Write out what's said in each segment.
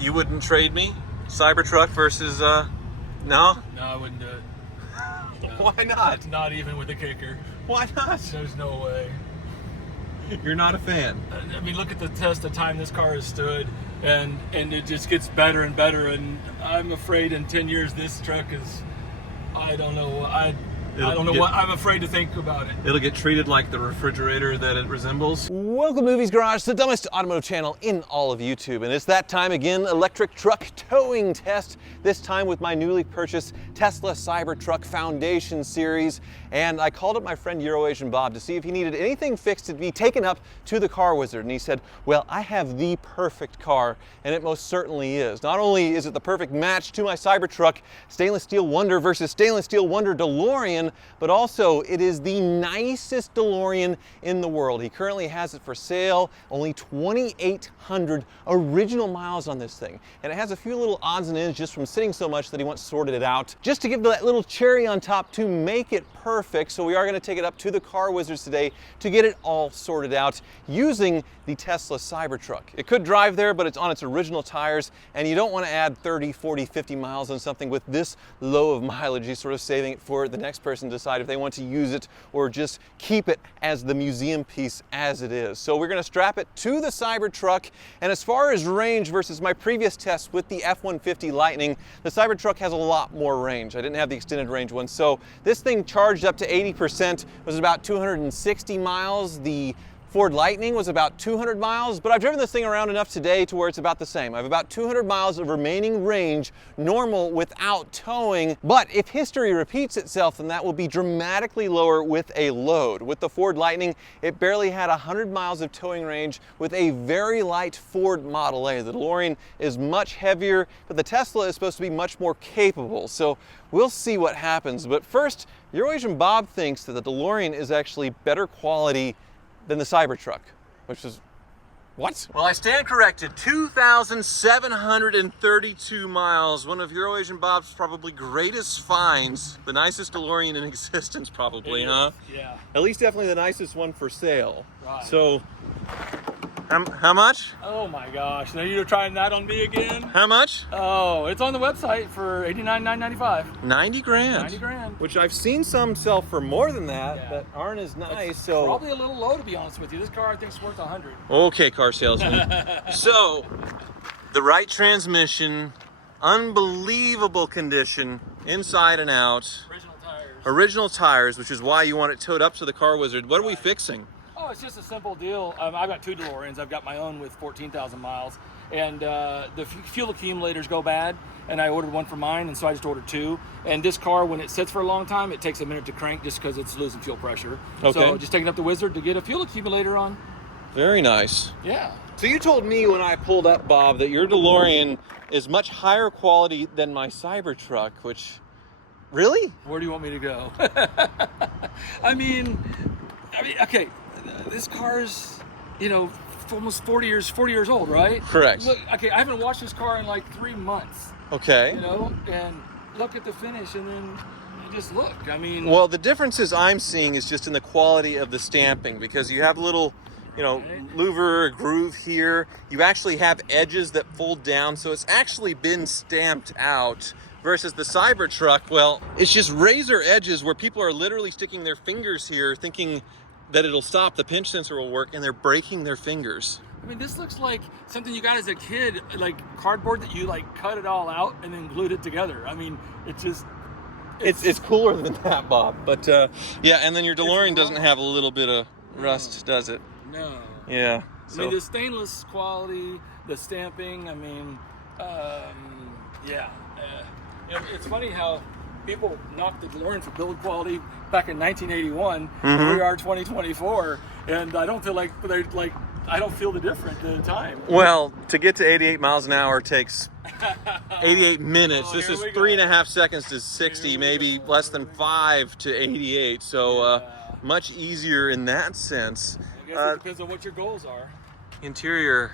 You wouldn't trade me? Cybertruck versus, no? No, I wouldn't do it. No. Why not? Not even with the kicker. Why not? There's no way. You're not a fan. I mean, look at the test of time this car has stood, and it just gets better and better. And I'm afraid in 10 years this truck is, I don't know. I don't know what I'm afraid to think about it. It'll get treated like the refrigerator that it resembles. Welcome to Movies Garage, the dumbest automotive channel in all of YouTube. And it's that time again, electric truck towing test, this time with my newly purchased Tesla Cybertruck Foundation series. And I called up my friend Euro-Asian Bob to see if he needed anything fixed to be taken up to the car wizard. And he said, well, I have the perfect car, and it most certainly is. Not only is it the perfect match to my Cybertruck, stainless steel wonder versus stainless steel wonder DeLorean, but also it is the nicest DeLorean in the world. He currently has it for sale, only 2,800 original miles on this thing. And it has a few little odds and ends just from sitting so much that he once sorted it out, just to give that little cherry on top to make it perfect. So we are going to take it up to the car wizards today to get it all sorted out using the Tesla Cybertruck. It could drive there, but it's on its original tires, and you don't want to add 30, 40, 50 miles on something with this low of mileage. You're sort of saving it for the next person to decide if they want to use it or just keep it as the museum piece as it is. So we're going to strap it to the Cybertruck, and as far as range versus my previous test with the F-150 Lightning, the Cybertruck has a lot more range. I didn't have the extended range one, so this thing charged up to 80% was about 260 miles. The Ford Lightning was about 200 miles, but I've driven this thing around enough today to where it's about the same. I have about 200 miles of remaining range, normal without towing, but if history repeats itself, then that will be dramatically lower with a load. With the Ford Lightning, it barely had 100 miles of towing range with a very light Ford Model A. The DeLorean is much heavier, but the Tesla is supposed to be much more capable, so we'll see what happens. But first, Euro-Asian Bob thinks that the DeLorean is actually better quality than the Cybertruck, which is, what? Well, I stand corrected. 2,732 miles. One of Euro-Asian Bob's probably greatest finds. The nicest DeLorean in existence, probably, huh? Yeah. At least definitely the nicest one for sale. Right. So, how much? Oh my gosh! Now you're trying that on me again? How much? Oh, it's on the website for $89,995. 90 grand. 90 grand. Which I've seen some sell for more than that, Yeah. that aren't as nice. It's so probably a little low, to be honest with you. This car I think is worth 100. Okay, car salesman. So, the right transmission, unbelievable condition, inside and out. Original tires. Original tires, which is why you want it towed up to the car wizard. What are we fixing? Oh, it's just a simple deal. I've got two DeLoreans. I've got my own with 14,000 miles, and the fuel accumulators go bad, and I ordered one for mine, and so I just ordered two. And this car, when it sits for a long time, it takes a minute to crank just because it's losing fuel pressure. Okay. So just taking up the wizard to get a fuel accumulator on. Very nice. Yeah. So you told me when I pulled up, Bob, that your DeLorean is much higher quality than my Cybertruck, which, really? Where do you want me to go? I mean, okay. This car's, almost 40 years old, right? Correct. Look, okay, I haven't washed this car in like 3 months. Okay. And look at the finish, and then just look. I mean, Well, the differences I'm seeing is just in the quality of the stamping, because you have little, louver, groove here. You actually have edges that fold down, so it's actually been stamped out. Versus the Cybertruck, well, it's just razor edges where people are literally sticking their fingers here thinking that it'll stop, the pinch sensor will work, and they're breaking their fingers. I mean, this looks like something you got as a kid, like cardboard that you cut it all out and then glued it together. I mean, It's cooler than that, Bob. But yeah, and then your DeLorean doesn't have a little bit of rust, does it? No. Yeah. I mean, the stainless quality, the stamping, I mean, yeah. It's funny how people knocked the DeLorean for build quality back in 1981. Here we are 2024, and I don't feel I don't feel the difference at the time. Well, to get to 88 miles an hour takes 88 minutes. Oh, this is here we go. 3.5 seconds to 60, maybe less than 5 to 88. So much easier in that sense. I guess it depends on what your goals are. Interior,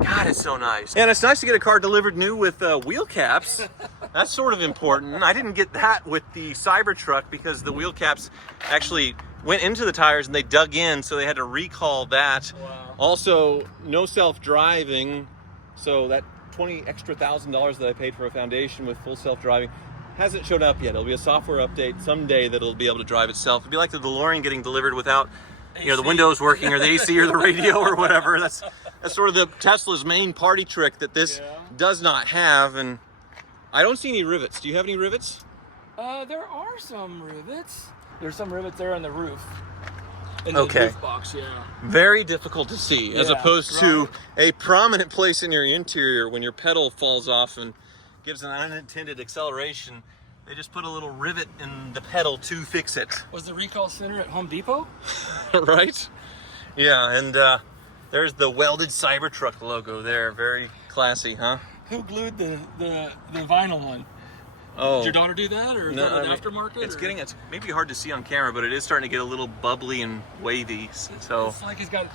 God, it's so nice. And it's nice to get a car delivered new with wheel caps. That's sort of important. I didn't get that with the Cybertruck because the wheel caps actually went into the tires and they dug in, so they had to recall that. Wow. Also, no self-driving, so that $20,000 extra that I paid for a foundation with full self-driving hasn't showed up yet. It'll be a software update someday that it'll be able to drive itself. It'll be like the DeLorean getting delivered without, you know, the windows working or the AC or the radio or whatever. That's sort of the Tesla's main party trick that this does not have. And I don't see any rivets. Do you have any rivets? There are some rivets. There's some rivets there on the roof. In the roof box, Very difficult to see, as opposed to a prominent place in your interior when your pedal falls off and gives an unintended acceleration. They just put a little rivet in the pedal to fix it. Was the recall center at Home Depot? Right? Yeah, and there's the welded Cybertruck logo there. Very classy, huh? Who glued the vinyl on? Oh. Did your daughter do that, or is that an aftermarket? It's maybe hard to see on camera, but it is starting to get a little bubbly and wavy. So it's like he's got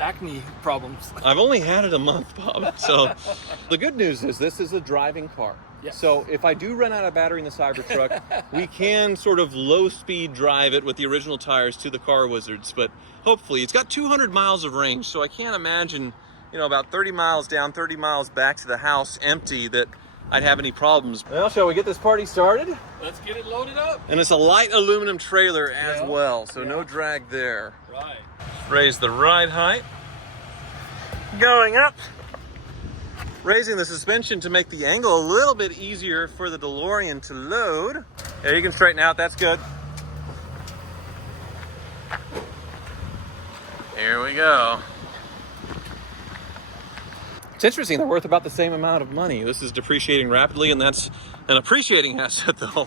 acne problems. I've only had it a month, Bob. So the good news is this is a driving car. Yes. So if I do run out of battery in the Cybertruck, we can sort of low speed drive it with the original tires to the car wizards. But hopefully, it's got 200 miles of range, so I can't imagine, you know, about 30 miles down, 30 miles back to the house empty that I'd have any problems. Well, shall we get this party started? Let's get it loaded up. And it's a light aluminum trailer as well, so no drag there. Right. Raise the ride height. Going up. Raising the suspension to make the angle a little bit easier for the DeLorean to load. There, you can straighten out, that's good. Here we go. It's interesting, they're worth about the same amount of money. This is depreciating rapidly, and that's an appreciating asset, though.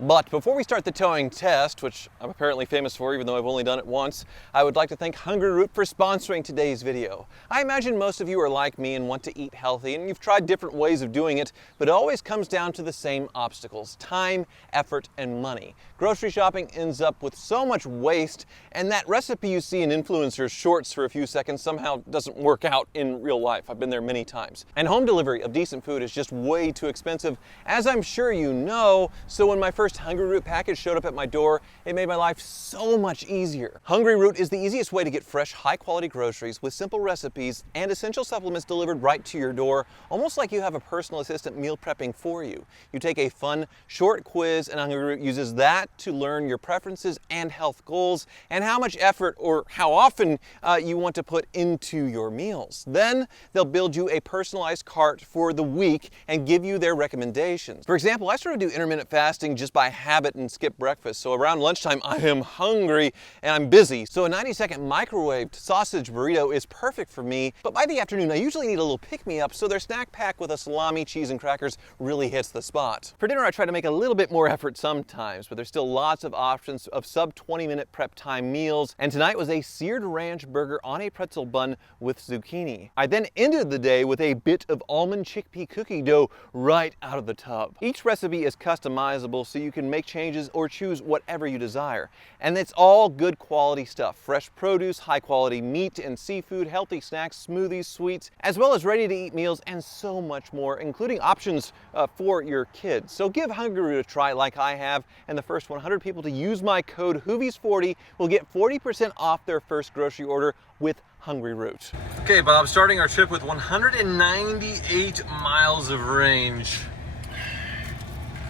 But before we start the towing test, which I'm apparently famous for even though I've only done it once, I would like to thank Hungry Root for sponsoring today's video. I imagine most of you are like me and want to eat healthy, and you've tried different ways of doing it, but it always comes down to the same obstacles: time, effort, and money. Grocery shopping ends up with so much waste, and that recipe you see in influencers' shorts for a few seconds somehow doesn't work out in real life. I've been there many times. And home delivery of decent food is just way too expensive, as I'm sure you know, so when my first Hungry Root package showed up at my door, it made my life so much easier. Hungry Root is the easiest way to get fresh, high-quality groceries with simple recipes and essential supplements delivered right to your door, almost like you have a personal assistant meal prepping for you. You take a fun, short quiz, and Hungry Root uses that to learn your preferences and health goals and how much effort or how often you want to put into your meals. Then they'll build you a personalized cart for the week and give you their recommendations. For example, I started to do intermittent fasting just by habit and skip breakfast. So around lunchtime, I am hungry and I'm busy. So a 90-second microwaved sausage burrito is perfect for me. But by the afternoon, I usually need a little pick-me-up, so their snack pack with a salami, cheese, and crackers really hits the spot. For dinner, I try to make a little bit more effort sometimes, but there's still lots of options of sub 20-minute prep time meals. And tonight was a seared ranch burger on a pretzel bun with zucchini. I then ended the day with a bit of almond chickpea cookie dough right out of the tub. Each recipe is customizable, so you can make changes or choose whatever you desire. And it's all good quality stuff: fresh produce, high quality meat and seafood, healthy snacks, smoothies, sweets, as well as ready to eat meals and so much more, including options for your kids. So give Hungry Root a try like I have, and the first 100 people to use my code HOOVIES40 will get 40% off their first grocery order with Hungry Root. Okay, Bob, starting our trip with 198 miles of range.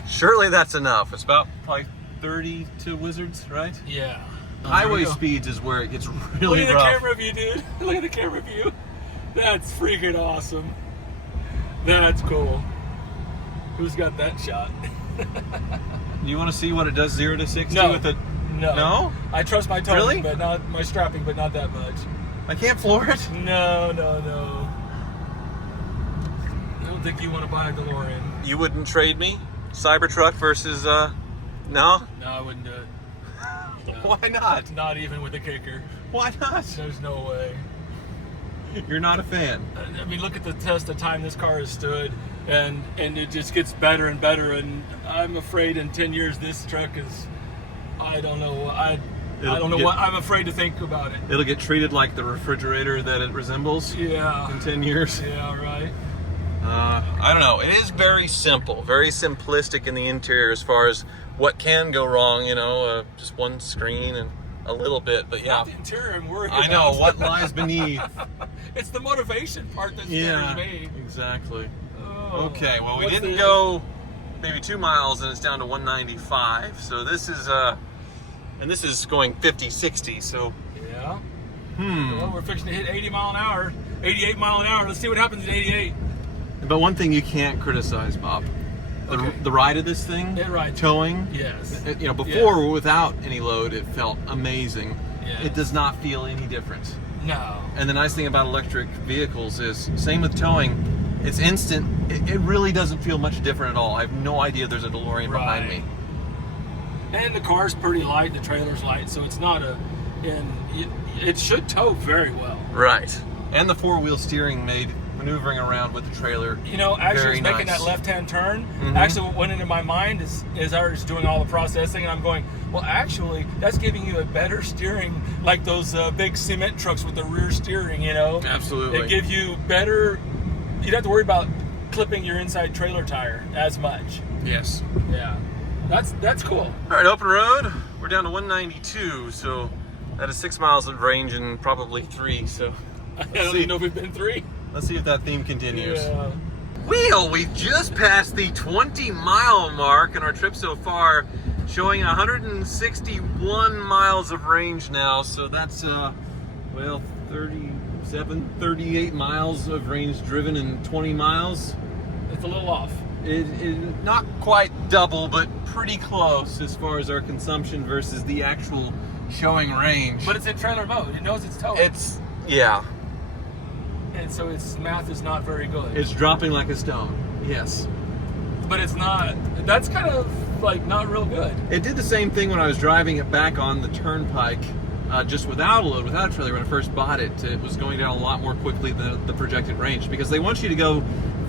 Surely that's enough. It's about probably 30 to Wizards, right? Yeah. Highway speeds is where it gets really Look at rough. the camera view, dude. Look at the camera view. That's freaking awesome. That's cool. Who's got that shot? You want to see what it does 0 to 60 No. with it? No. No? I trust my towing, Really? but not my strapping, but not that much. I can't floor it. No. I don't think you want to buy a DeLorean. You wouldn't trade me? Cybertruck versus, no? No, I wouldn't do it. No. Why not? Not even with a kicker. Why not? There's no way. You're not a fan. I mean, look at the test of time this car has stood, and it just gets better and better. And I'm afraid in 10 years this truck is, I don't know. I don't know what I'm afraid to think about it. It'll get treated like the refrigerator that it resembles Yeah. in 10 years. Yeah, right. I don't know. It is very simple, very simplistic in the interior as far as what can go wrong. You know, just one screen and a little bit, but yeah. Not the interior I'm worried I about. know what lies beneath. It's the motivation part that scares me. Exactly. Oh, okay, well, we what's didn't the- go maybe 2 miles and it's down to 195. So this is and this is going 50, 60. So Yeah. Well, we're fixing to hit 80 mile an hour, 88 mile an hour. Let's see what happens at 88. But one thing you can't criticize, Bob, Okay. the ride of this thing, It rides. towing. Yes. You know, before without any load, it felt amazing. Yeah. It does not feel any different. No. And the nice thing about electric vehicles is, same with towing, it's instant. It really doesn't feel much different at all. I have no idea there's a DeLorean behind me. And the car's pretty light, the trailer's light, so it's not it should tow very well. Right. And the four-wheel steering made maneuvering around with the trailer. You know, actually, very it's making nice. that left-hand turn. Mhm. Actually, what went into my mind is I was doing all the processing, and I'm going, well, actually, that's giving you a better steering, like those big cement trucks with the rear steering. You know, Absolutely. it gives you better. You don't have to worry about clipping your inside trailer tire as much. Yes. Yeah, that's cool. All right, open road. We're down to 192, so that is 6 miles of range and probably 3. So I don't even know if we've been 3. let's see if that theme continues. Yeah. Well, we just passed the 20-mile mark in our trip so far, showing 161 miles of range now. So that's, well, 37, 38 miles of range driven in 20 miles. It's a little off. It is not quite double, but pretty close as far as our consumption versus the actual showing range. But it's in trailer mode. It knows it's towing. It's, yeah, And so its math is not very good. it's dropping like a stone. Yes. But it's not, that's kind of like not real good. It did the same thing when I was driving it back on the turnpike, just without a load, without a trailer. When I first bought it, it was going down a lot more quickly than the projected range, because they want you to go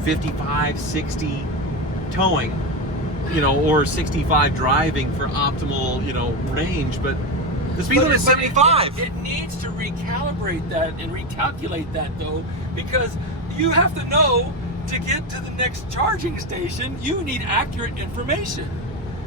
55, 60 towing, you know, or 65 driving for optimal, you know, range. But the speed limit is 75. It needs to recalibrate that and recalculate that, though, because you have to know to get to the next charging station, you need accurate information.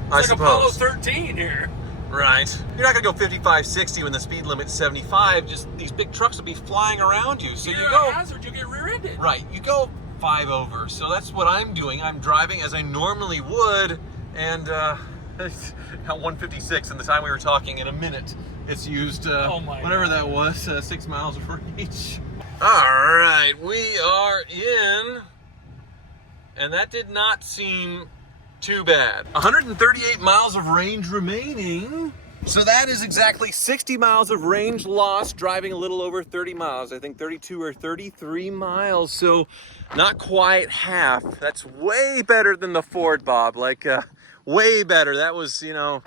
It's I like Apollo suppose. 13 here. Right. You're not going to go 55, 60 when the speed limit's 75. Just these big trucks will be flying around you. So you You're go a hazard, you get rear-ended. right. You go 5 over. So that's what I'm doing. I'm driving as I normally would, and at 156. And the time we were talking, in a minute, it's used Oh my whatever God. that was, 6 miles of range. All right, we are in, and that did not seem too bad. 138 miles of range remaining. So that is exactly 60 miles of range lost, driving a little over 30 miles. I think 32 or 33 miles. So not quite half. That's way better than the Ford, Bob. Like, way better. That was, you know,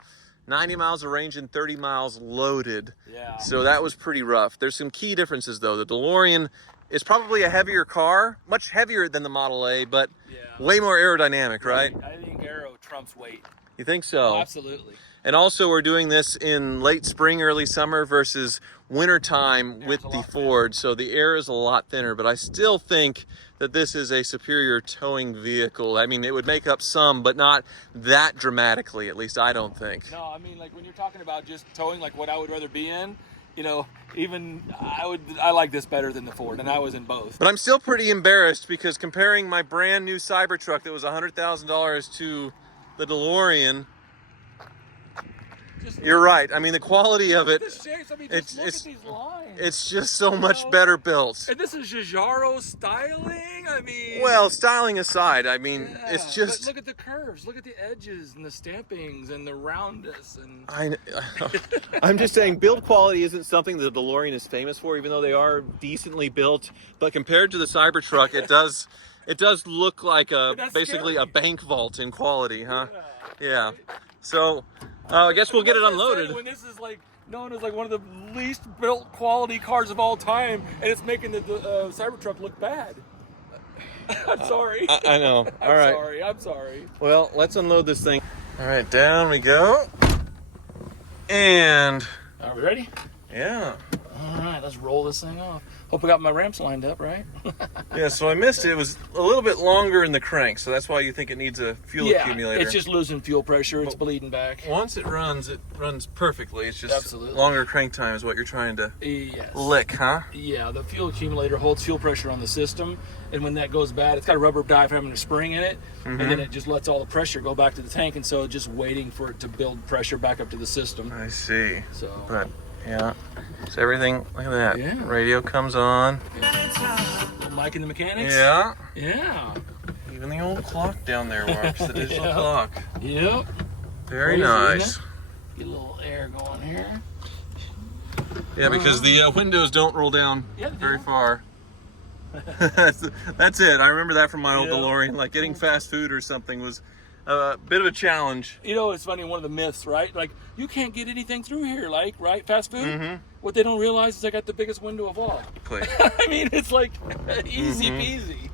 90 miles of range and 30 miles loaded. Yeah. So that was pretty rough. There's some key differences, though. The DeLorean is probably a heavier car, much heavier than the Model A, but Yeah. way more aerodynamic, right? I think aero trumps weight. You think so? Absolutely. And also, we're doing this in late spring, early summer versus wintertime Yeah, with it's a the lot Ford. So the air is a lot thinner, but I still think that this is a superior towing vehicle. I mean, it would make up some, but not that dramatically, at least I don't think. No, I mean, like when you're talking about just towing, like what I would rather be in, you know, even I like this better than the Ford, and I was in both. But I'm still pretty embarrassed because comparing my brand new Cybertruck that was $100,000 to the DeLorean, Just you're right. I mean, the quality of it, the shapes. I mean, it's- just look it's- at these lines. it's just so much know? better built. And this is Giugiaro styling. I mean, Well, styling aside, I mean, yeah, it's but just... look at the curves, look at the edges and the stampings and the roundness and. I'm just saying, build quality isn't something the DeLorean is famous for, even though they are decently built. But compared to the Cybertruck, it does look like That's basically scary. a bank vault in quality, huh? Yeah. Yeah. So I guess we'll get it What does that say unloaded. when this is like known as like one of the least built quality cars of all time, and it's making the Cybertruck look bad. I'm sorry. I know. I'm All right. sorry. I'm sorry. Well, let's unload this thing. All right, down we go. And Are we ready? yeah. All right, let's roll this thing off. Hope I got my ramps lined up, right? Yeah, so I missed it. It was a little bit longer in the crank, so that's why you think it needs a fuel accumulator. It's just losing fuel pressure. It's bleeding back. Once it runs perfectly. It's just Absolutely. longer crank time is what you're trying to Yes. lick, huh? Yeah, the fuel accumulator holds fuel pressure on the system, and when that goes bad, it's got a rubber diaphragm and a spring in it, and then it just lets all the pressure go back to the tank, and so just waiting for it to build pressure back up to the system. I see. So, But, yeah. So everything, look at that. Yeah. Radio comes on. little Mike and the mechanics. Yeah. Yeah. Even the old clock down there works, the digital Yeah. clock. Yep. Very Crazy, nice. isn't it? Get a little air going here. Yeah, because the windows don't roll down Yeah, they very don't. far. That's it. I remember that from my old Yeah. DeLorean. Like getting fast food or something was a bit of a challenge. You know, it's funny, one of the myths, right? Like, you can't get anything through here, like, right? Fast food? Mm-hmm. What they don't realize is I got the biggest window of all. I mean, it's like easy peasy.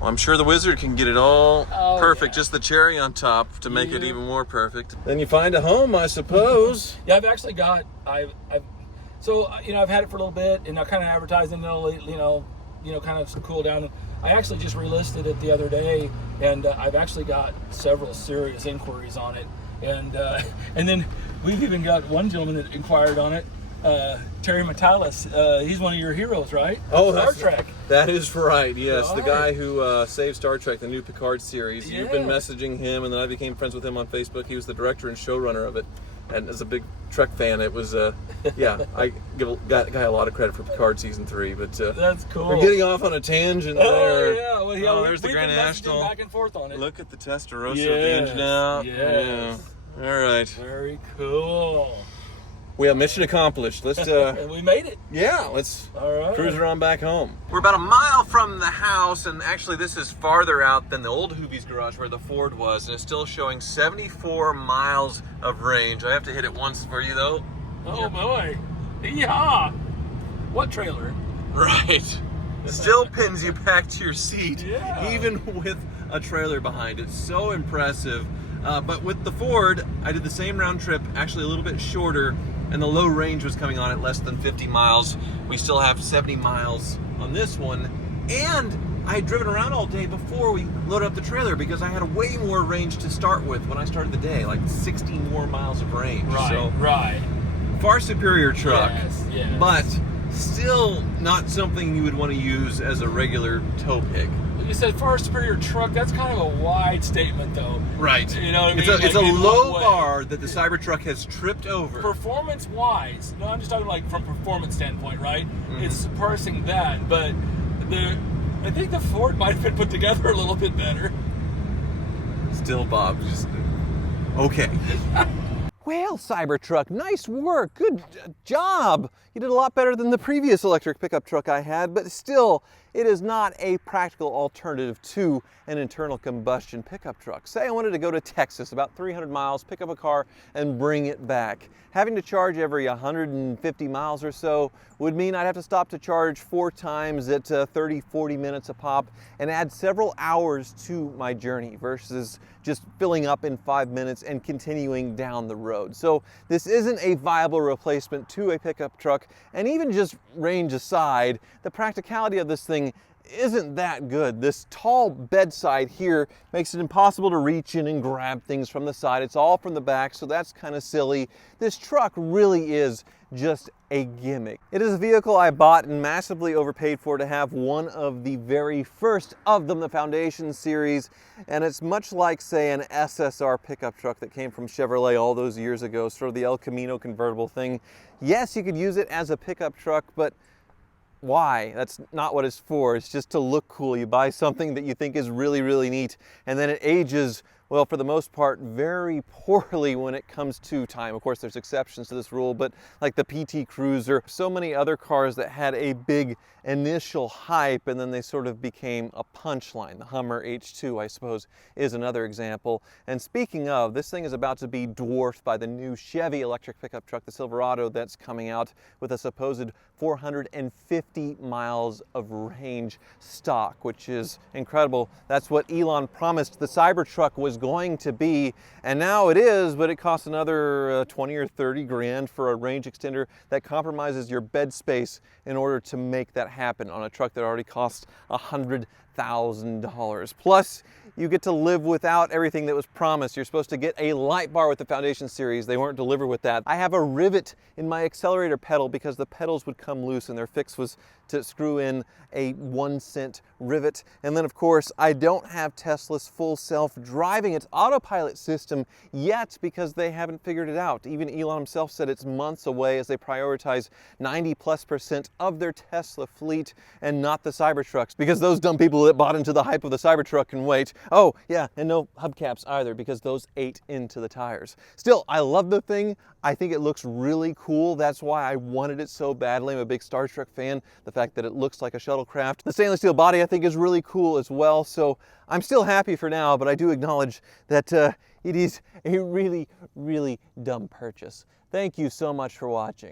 Well, I'm sure the Wizard can get it all Oh, perfect, yeah. just the cherry on top to make it Yeah. even more perfect. Then you find a home, I suppose. Yeah, I've actually got, so, you know, I've had it for a little bit, and I kind of advertised it, you know, kind of cool down. I actually just relisted it the other day, and I've actually got several serious inquiries on it. And then we've even got one gentleman that inquired on it, Terry Metalis. He's one of your heroes, right? Star Trek. That is right, yes. All the right. guy who saved Star Trek, the new Picard series. You've been Yeah. messaging him, and then I became friends with him on Facebook. He was the director and showrunner of it. And as a big Trek fan, it was, yeah, I give a guy a lot of credit for Picard Season 3. But That's cool. we're getting off on a tangent Oh, there. yeah. Well, yeah, Oh, there's the we've Grand been messaging National. back and forth on it. Look at the Testarossa of the Yes, engine out. yes. Yeah. All right. Very cool. We have mission accomplished. Let's And we made it. yeah, let's All right. cruise her on back home. We're about a mile from the house, and actually this is farther out than the old Hoovie's garage where the Ford was, and it's still showing 74 miles of range. I have to hit it once for you though. Oh boy. Yeah. What trailer? Right. Still pins you back to your seat, Yeah. even with a trailer behind it. So impressive. But with the Ford, I did the same round trip, actually a little bit shorter, and the low range was coming on at less than 50 miles. We still have 70 miles on this one. And I had driven around all day before we loaded up the trailer because I had a way more range to start with when I started the day, like 60 more miles of range. So right. far superior truck, Yes, yes. but still not something you would want to use as a regular tow pig. You said far superior truck. That's kind of a wide statement, though. Right. You know what I mean? It's a Like, in low what way? bar that the Cybertruck has tripped over. Performance-wise, no, I'm just talking like from performance standpoint, right? Mm-hmm. It's parsing that, but I think the Ford might have been put together a little bit better. Still, Bob, just okay. Well, Cybertruck, nice work. Good job. You did a lot better than the previous electric pickup truck I had, but still, it is not a practical alternative to an internal combustion pickup truck. Say I wanted to go to Texas, about 300 miles, pick up a car, and bring it back. Having to charge every 150 miles or so would mean I'd have to stop to charge 4 times at 30, 40 minutes a pop and add several hours to my journey versus just filling up in 5 minutes and continuing down the road. So this isn't a viable replacement to a pickup truck, and even just range aside, the practicality of this thing isn't that good. This tall bedside here makes it impossible to reach in and grab things from the side. It's all from the back, so that's kind of silly. This truck really is just a gimmick. It is a vehicle I bought and massively overpaid for to have one of the very first of them, the Foundation series, and it's much like, say, an SSR pickup truck that came from Chevrolet all those years ago, sort of the El Camino convertible thing. Yes, you could use it as a pickup truck, but why? That's not what it's for. It's just to look cool. You buy something that you think is really, really neat, and then it ages, well, for the most part, very poorly when it comes to time. Of course, there's exceptions to this rule, but like the PT Cruiser, so many other cars that had a big initial hype and then they sort of became a punchline. The Hummer H2, I suppose, is another example. And speaking of, this thing is about to be dwarfed by the new Chevy electric pickup truck, the Silverado, that's coming out with a supposed 450 miles of range stock, which is incredible. That's what Elon promised the Cybertruck was going to be, and now it is, but it costs another 20 or 30 grand for a range extender that compromises your bed space in order to make that happen on a truck that already costs $100,000. Plus, you get to live without everything that was promised. You're supposed to get a light bar with the Foundation Series. They weren't delivered with that. I have a rivet in my accelerator pedal because the pedals would come loose, and their fix was to screw in a 1-cent rivet. And then, of course, I don't have Tesla's full self-driving, its autopilot system yet, because they haven't figured it out. Even Elon himself said it's months away as they prioritize 90+% of their Tesla fleet and not the Cybertrucks, because those dumb people that bought into the hype of the Cybertruck can wait. Oh, yeah, and no hubcaps either, because those ate into the tires. Still, I love the thing. I think it looks really cool. That's why I wanted it so badly. I'm a big Star Trek fan. The fact that it looks like a shuttlecraft. The stainless steel body I think is really cool as well. So I'm still happy for now, but I do acknowledge that it is a really, really dumb purchase. Thank you so much for watching.